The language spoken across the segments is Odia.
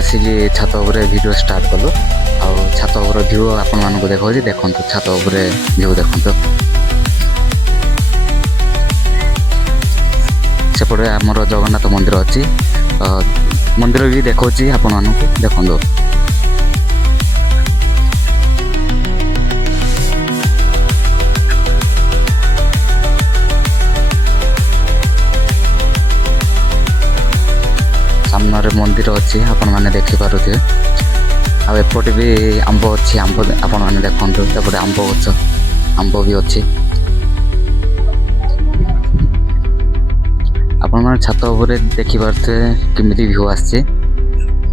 ଆସିକି ଛାତ ଉପରେ ଭିଡ଼ିଓ ଷ୍ଟାର୍ଟ କଲୁ। ଆଉ ଛାତ ଉପର ଭିୟୁ ଆପଣମାନଙ୍କୁ ଦେଖାଉଛି, ଦେଖନ୍ତୁ ଛାତ ଉପରେ ଭିୟୁ ଦେଖନ୍ତୁ। ସେପଟେ ଆମର ଜଗନ୍ନାଥ ମନ୍ଦିର ଅଛି, ମନ୍ଦିର ବି ଦେଖାଉଛି ଆପଣମାନଙ୍କୁ, ଦେଖନ୍ତୁ। ସାମ୍ନାରେ ମନ୍ଦିର ଅଛି, ଆପଣମାନେ ଦେଖିପାରୁଥିବେ। ଆଉ ଏପଟେ ବି ଆମ୍ବ ଅଛି, ଆମ୍ବ ଆପଣମାନେ ଦେଖନ୍ତୁ। ଏପଟେ ଆମ୍ବ ଗଛ, ଆମ୍ବ ବି ଅଛି। ଆପଣମାନେ ଛାତ ଉପରେ ଦେଖିପାରୁଥିବେ କେମିତି ଭିୟୁ ଆସିଛି।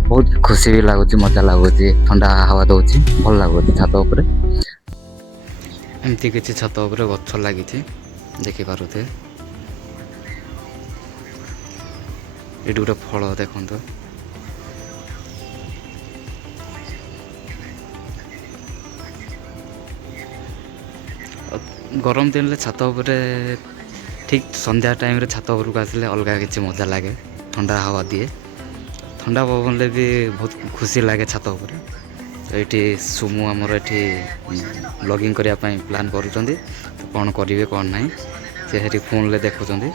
ବହୁତ ଖୁସି ବି ଲାଗୁଛି, ମଜା ଲାଗୁଛି, ଥଣ୍ଡା ହାୱା ଦେଉଛି, ଭଲ ଲାଗୁଛି ଛାତ ଉପରେ। ଏମିତି କିଛି ଛାତ ଉପରେ ଗଛ ଲାଗିଛି, ଦେଖିପାରୁଥିବେ। ଏଇଠି ଗୋଟେ ଫଳ ଦେଖନ୍ତୁ। ଗରମ ଦିନରେ ଛାତ ଉପରେ ଠିକ୍ ସନ୍ଧ୍ୟା ଟାଇମ୍ରେ ଛାତ ଉପରକୁ ଆସିଲେ ଅଲଗା କିଛି ମଜା ଲାଗେ, ଥଣ୍ଡା ହାୱା ଦିଏ। ଥଣ୍ଡା ପବନରେ ବି ବହୁତ ଖୁସି ଲାଗେ ଛାତ ଉପରେ। ଏଇଠି ସୁମୁ ଆମର ଏଠି ବ୍ଲଗିଂ କରିବା ପାଇଁ ପ୍ଲାନ୍ କରୁଛନ୍ତି, କ'ଣ କରିବେ କ'ଣ ନାହିଁ ସେ ସେଠି ଫୋନ୍ରେ ଦେଖୁଛନ୍ତି।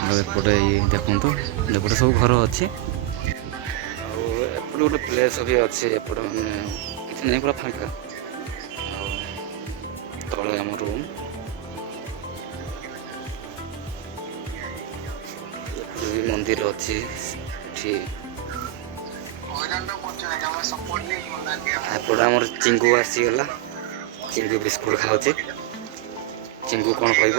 ଆଉ ଏପଟେ ଦେଖନ୍ତୁ, ଏପଟେ ସବୁ ଘର ଅଛି। ଆଉ ଏପଟେ ଗୋଟେ ପ୍ଲେସ୍ ବି ଅଛି, ଏପଟେ ମାନେ କିଛି ନାହିଁ, ପୁରା ଫାଙ୍କା। ଆଉ ତଳେ ଆମ ରୁମ୍, ମନ୍ଦିର ଅଛି ଏଠି। ଏପଟେ ଆମର ଚିଙ୍ଗୁ ଆସିଗଲା, ଚିଙ୍ଗୁ ବିସ୍କୁଟ୍ ଖାଉଛି। ଚିଙ୍ଗୁ କ'ଣ କହିବ?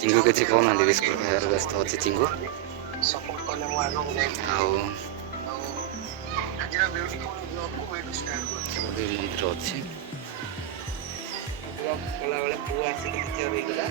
ଚିଙ୍ଗୁ କିଛି କହୁନାହାନ୍ତି, ବିସ୍କୁଟ୍ ଖାଇବାର ବ୍ୟସ୍ତ ଅଛି ଚିଙ୍ଗୁ। ଆଉ ମନ୍ଦିର ଅଛି। ଖୋଲାବେଳେ ପୁଅ ଆସିକି ହେଇଗଲା।